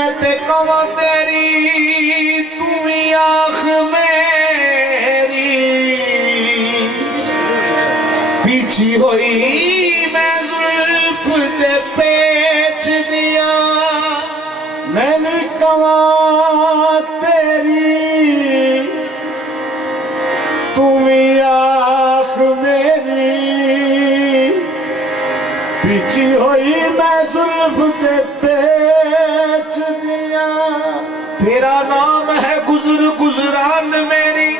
मैं ते कवा तेरी तू भी आख मेरी पीछी होई मैं जुल्फ ते पेच दिया मैंने कवा तेरी तुम आँख मेरी पीछी होई मैं जुल्फ ते पेच दिया। तेरा नाम है गुजर गुजरान मेरी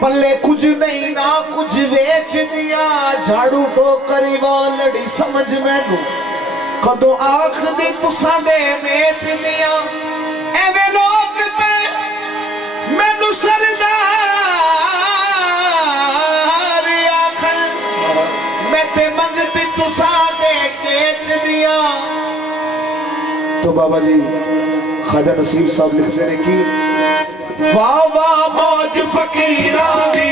पल्ले कुछ नहीं ना कुछ वेच दिया झाड़ू टोकरी वालड़ी समझ मैनू कदों आख दी तुसा दे मेच दिया एवे लोग पे मैनू सरदार आख मैं ते मंगती तुसा दे केच दिया। तो बाबा जी ख्वाजा नसीब साहब लिखते हैं कि वाह वाह मौज फकीरा दी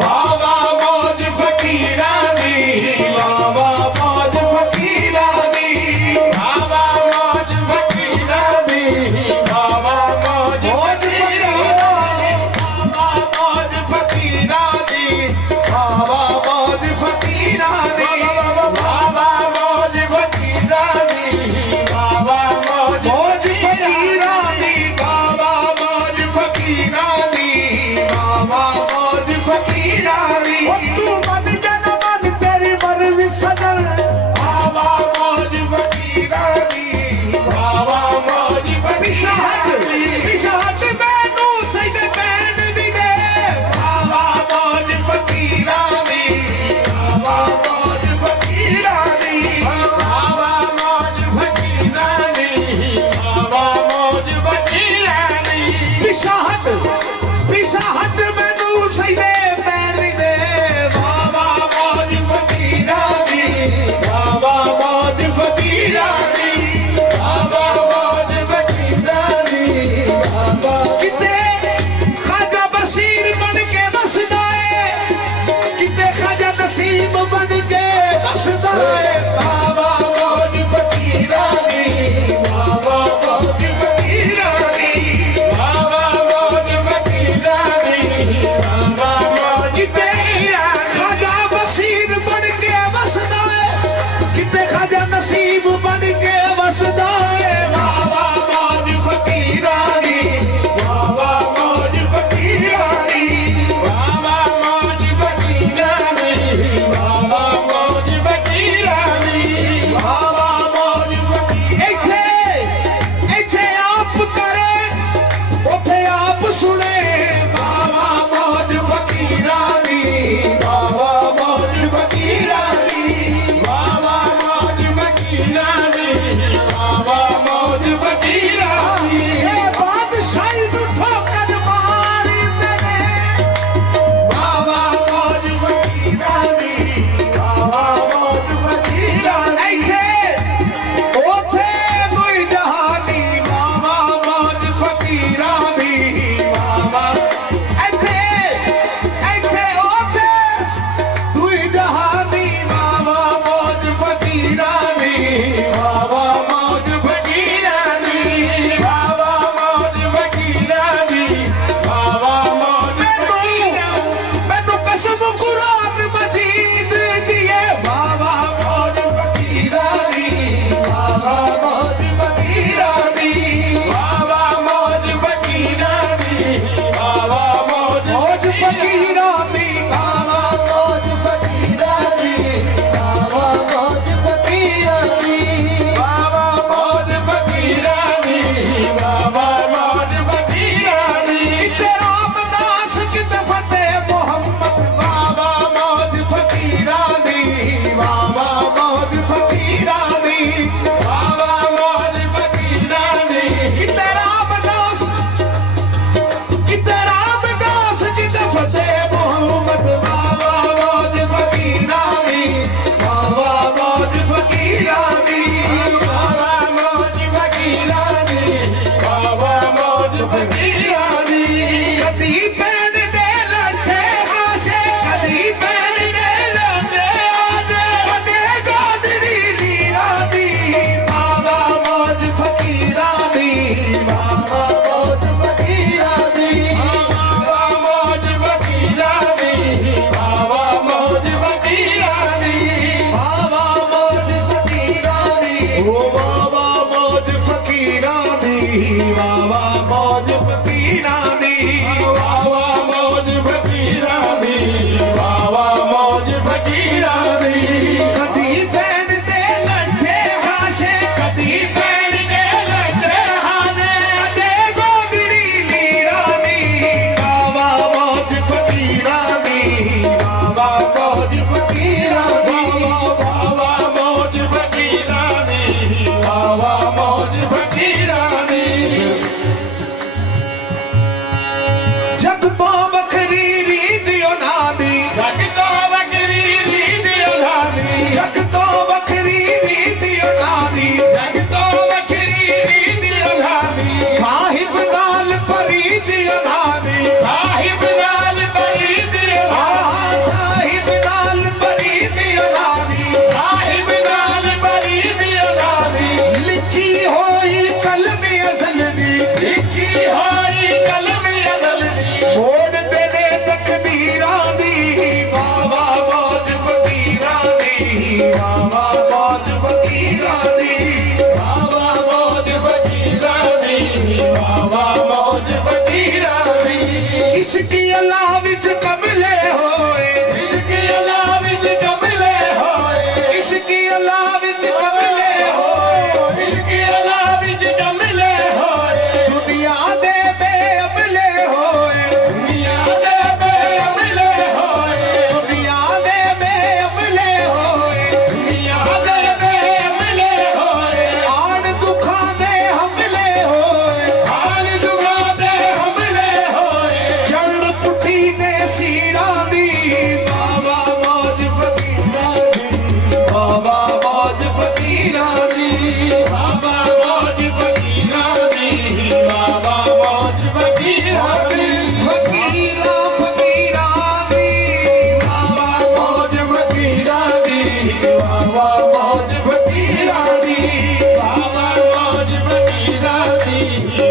वाह वाह मौज फकीरा दी वाह वाह मौज फकीरा दी वाह वाह मौज फकीरा दी वाह वाह मौज मौज फकीरा दी वाह वाह मौज फकीरा दी वाह वाह मौज फकीरा दी वाह वाह मौज मौज फकीरा दी वाह वाह मौज मौज फकीरां दी बाबा मौज फकीरां दी बाबा मौज फकीरां दी इश्की अल्लाह विच कमले होए इश्क अल्लाह विच कमले होए इश्की अल्लाह विच कमले होए इश्क अल्लाह विच कमले होए दुनिया दे बेअमले होए दुनिया दे बेअमले होए दुनिया दे बेअमले होए दुनिया दे बेअमले होए आड़ दुखां दे हमले होए हाल दुआ दे हमले होए चढ़ पुठी ने सीरा दी बाबा मौज फकीरां दी बाबा मौज फकीरां दी बाबा मौज फकीरां दी बाबा मौज फकीरां दी फकीरा फकीरां दी बाबा मौज फकीरां दी बाबा मौज फकीरां दी बाबा मौज फकीरां दी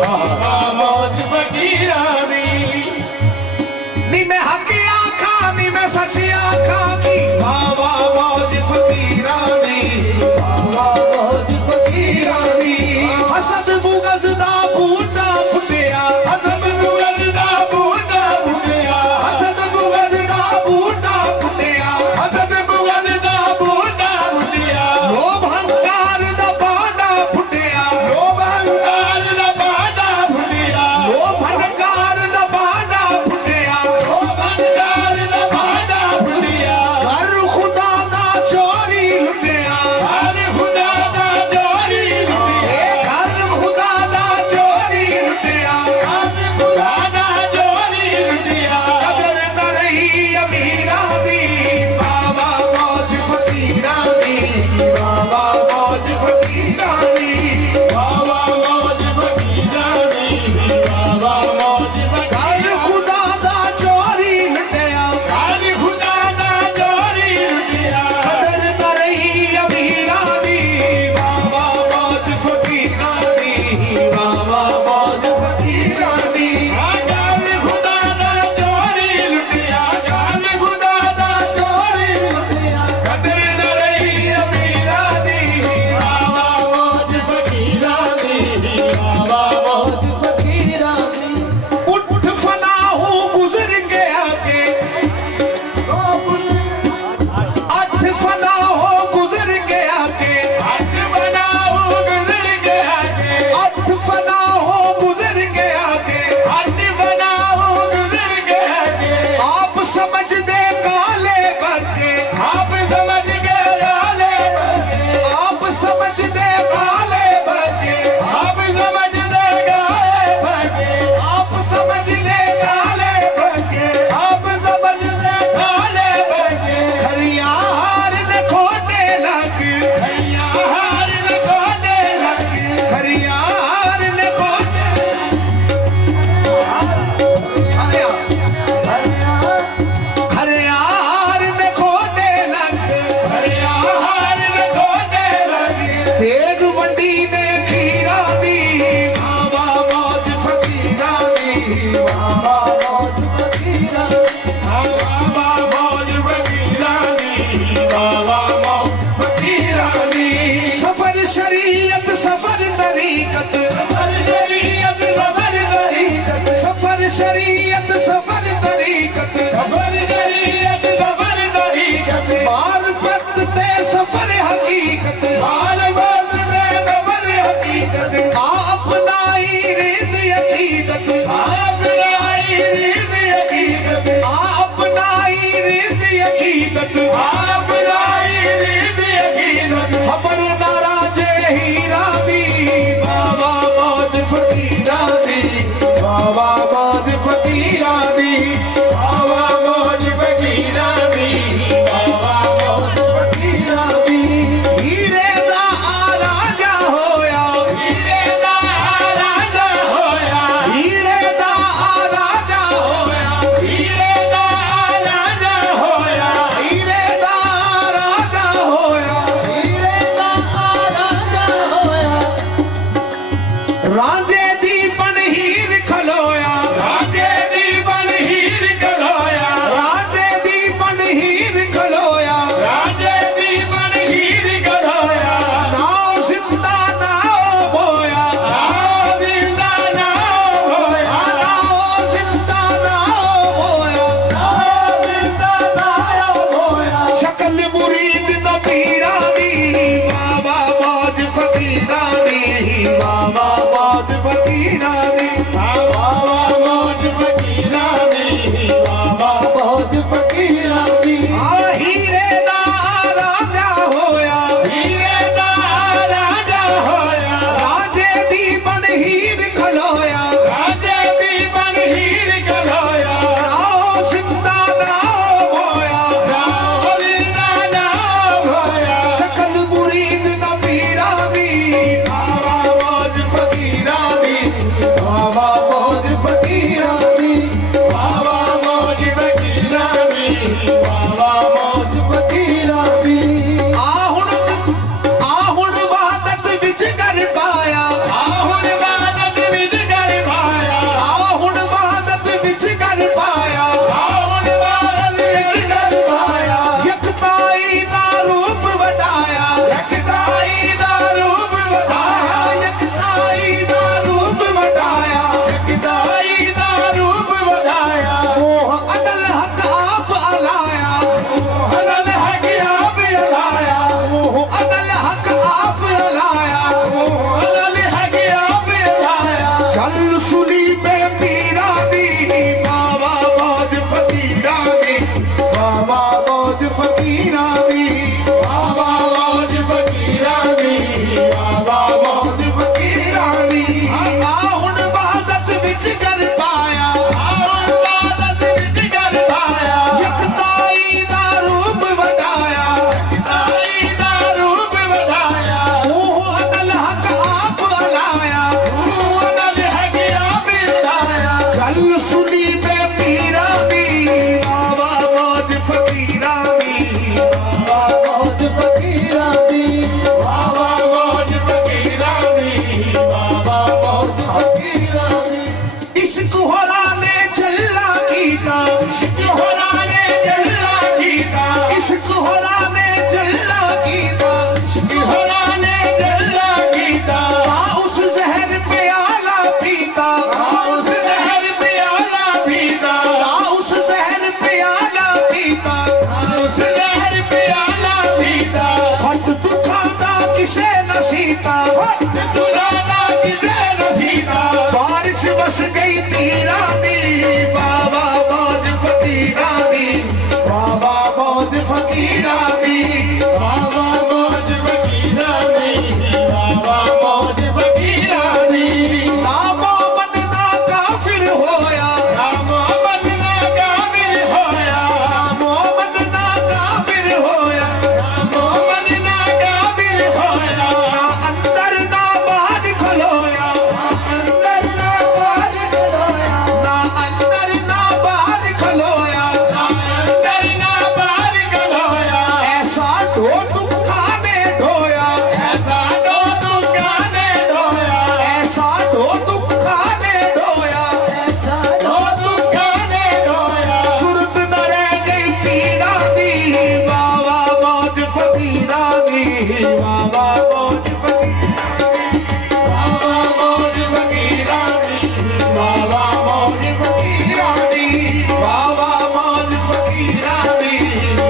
बाबा मौज फकीरां दी नी मैं हकी आखा नी मैं सच्ची आखा की बाबा मौज फकीरां दी बाबा मौज फकीरां दी हसद बुगज दा बूटा फुटिया हसब दुगल दा बूटा फुटिया हसद बुगज दा बूटा फुटिया हसद बुगल दा बूटा फुटिया लोभ हंकार दा बाड़ा फुटिया लोभ अहंकार दा बाड़ा फुटिया लोभ हंकार दा बाड़ा फुटिया लोभ अहंकार दा बाड़ा फुटिया घर खुदा दा चोरी लुटिया हर खुदा दा चोरी लुटिया ए घर खुदा दा चोरी लुटिया हर खुदा दा चोरी लुटिया कदर न रही अमीरां दी बाबा मौज फकीरां दी बाबा मौज फकीरां दी बाबा मौज फकीरां दी बाबा मौज घर फकीरां खुदा दा चोरी लुटिया हर खुदा दा चोरी लुटिया कदर न रही अमीरां दी बाबा मौज फकीरां दी बाबा मौज फकीरां दी जान खुदा दा चोरी लुटिया जान खुदा दा चोरी लुटिया कदर न रही अमीरा दी बाबा मौज फकीरा दी बाबा मौज फकीरा दी उठ फना हूँ गुजर गया के अठ फना हो गुजर गया के हाथ बनाओ गुजर गया के अठ फना हो गुजर गया के हाथ बनाओ गुजर गया के आप समझ दे काले बगे आप समझ गए लाले बगे आप समझ दे काले बगे आप समझ दे गाए बगे आप समझ दे काले बगे आप समझ दे काले बगे खरिया हार ने खोटे लग भैया हार न कोने लगे खरिया हार ने खोटे खरिया हार ने खोटे लग भैया हार न कोने लगे तेग मंडी ने खीरा दी बाबा मौज फकीरा दी बाबा मौज फकीरा बाबा मौज फकीरा दी बाबा मौज फकीरा दी सफर शरीयत सफर तरीकत सफर शरीयत सफर तरीकत सफर शरीयत सफर तरीकत सफर शरीयत सफर तरीकत मारफत ते सफर हकीकत बाल बात में सफर हकीकत आ अपनाई रिद अकीदत आप लाई रीत हकीकत आ अपनाई रिद अकीदत आप लाई रीत हकीकत खबर नाराज हीरा दी बाबा मौज सीता सिद्धू लाला किसे न सीता बारिश बस गई तीरा दी बाबा मौज फकीरा दी बाबा मौज फकीरा दी बाबा मौज फकीरा दी बाबा मौज फकीरा दी नामो बनना काफिर होया रामो बनना काबिल होया नामो बनना काफिर होया रामो बनना काबिल होया ना अंदर ना बाहर खलोया अंदर ना बाहर खलोया ना अंदर ना बाहर खलोया अंदर ना बाहर खलोया ऐसा ढो दुखा ने ढोया ऐसा दो दुकाने ढोया ऐसा ढो दुखा ने ढोया ऐसा दो दुकाने ढोया सुरत न रह गई पीरा दी बाबा मौज फकीरा दी बाबा मौज बाबा मौज फकीरा दी बाबा मौज फकीरा दी बाबा मौज फकीरा दी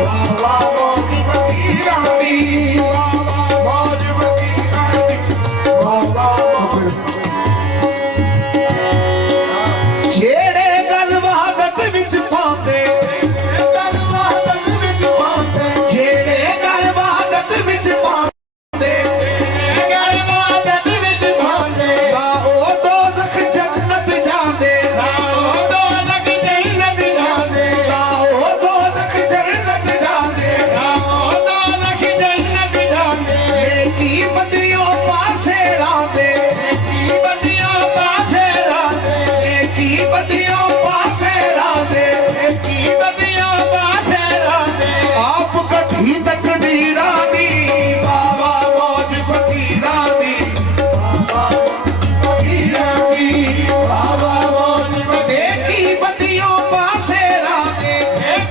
बाबा मौज फकीरा दी बाबा मौज फकीरा दी बाबा ਜਿਹੜੇ ਗੱਲ ਵਹਾਦਤ ਵਿੱਚ ਪਾਉਂਦੇ ਦਰਵਾਜ਼ਤ ਵਿੱਚ ਪਾਉਂਦੇ ਜਿਹੜੇ ਗੱਲ ਵਹਾਦਤ ਵਿੱਚ ਪਾਉਂਦੇ ਗਰਵਾਦਤ ਵਿੱਚ ਪਾਉਂਦੇ ਨਾ ਉਹ ਦੋਜ਼ਖ ਜੰਨਤ ਜਾਂਦੇ ਰਾਓ ਦੋ ਲਗ ਜੰਨਤ ਜਾਂਦੇ ਨਾ ਉਹ ਦੋਜ਼ਖ ਜੰਨਤ ਜਾਂਦੇ ਰਾਓ ਦੋ ਲਗ ਜੰਨਤ ਜਾਂਦੇ ਕੀ ਬੰਦਿਓ ਪਾਸੇ ਲਾਉਂਦੇ ਕੀ ਬੰਦੀਆਂ ਪਾਸੇ ਰਾਦੇ ਕੀ ਬੰਦਿਓ ਪਾਸੇ ਲਾਉਂਦੇ ਕੀ ਬੰਦੀਆਂ ਪਾਸੇ ਰਾਦੇ ਆਪ ਗੱਠੀ ਤਕਦੀਰਾਂ ਦੀ ਬਾਬਾ ਮੌਜ ਫਕੀਰਾਂ ਦੀ ਫਕੀਰਾਂ ਦੀ ਬਾਬਾ ਮੌਜ ਕੀ ਬੰਦਿਓ ਪਾਸੇ ਲਾਉਂਦੇ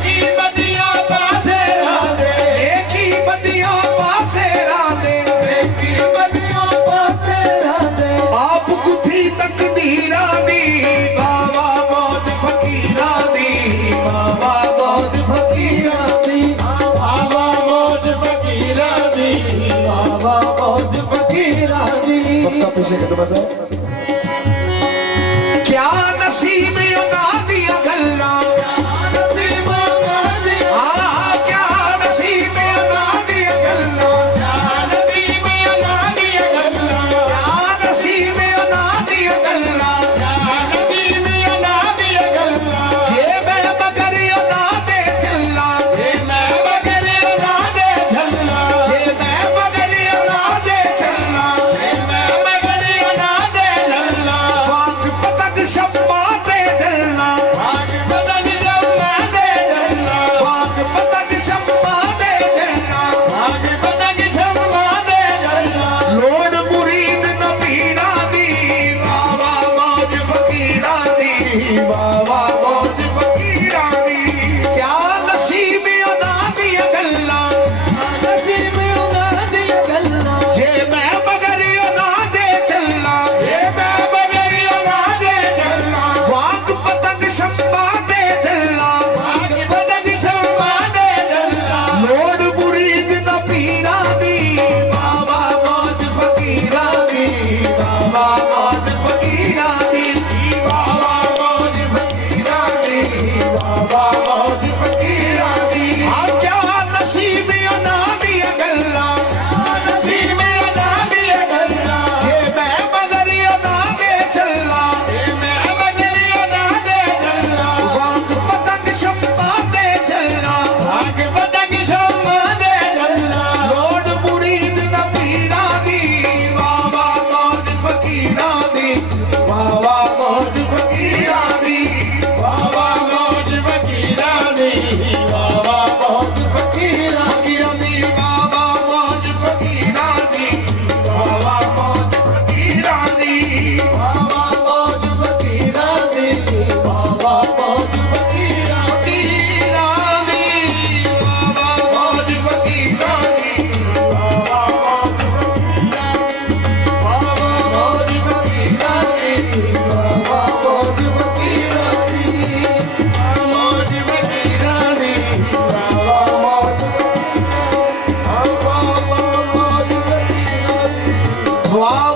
ਕੀ ਬੰਦੀਆਂ ਪਾਸੇ ਰਾਦੇ ਕੀ ਬੰਦਿਓ ਪਾਸੇ ਲਾਉਂਦੇ ਕੀ ਬੰਦੀਆਂ ਪਾਸੇ ਰਾਦੇ ਆਪ ਗੁੱਠੀ ਤਕਦੀਰਾਂ ਦੀ ਬਾਬਾ ਮੌਜ ਫਕੀਰਾਂ ਦੀ ਬਾਬਾ ਮੌਜ ਫਕੀਰਾਂ ਦੀ ਬਾਬਾ ਮੌਜ ਫਕੀਰਾਂ ਦੀ ਬਾਬਾ ਮੌਜ ਫਕੀਰਾਂ ਦੀ ਪਿੱਛੇ ਕਿਤੇ ਬਤਾ ਕਿਆ ਨਸੀਬ ਉਹਨਾਂ ਦੀਆਂ ਗੱਲਾਂ ਨਸੀਬਾਂ ਮਾਜ਼ੀਆਂ ਆ ਕਿਆ ਨਸੀਬ ਉਹਨਾਂ ਦੀਆਂ ਗੱਲਾਂ ਨਸੀਬ ਉਹਨਾਂ ਦੀਆਂ ਗੱਲਾਂ ਕਿਆ ਨਸੀਬ ਉਹਨਾਂ ਦੀਆਂ ਗੱਲਾਂ ਨਸੀਬ ਉਹਨਾਂ ਦੀਆਂ ਗੱਲਾਂ ਜੇ ਮੈਂ ਮਗਰ ਉਹਨਾਂ ਦੇ ਚੱਲਾਂ ਜੇ ਮੈਂ ਮਗਰ ਉਹਨਾਂ ਦੇ ਚੱਲਾਂ ਜੇ ਮੈਂ ਮਗਰ ਉਹਨਾਂ ਦੇ ਚੱਲਾਂ ਜੇ ਮੈਂ ਮਗਰ ਉਹਨਾਂ ਦੇ ਚੱਲਾਂ ਸਵਾਲ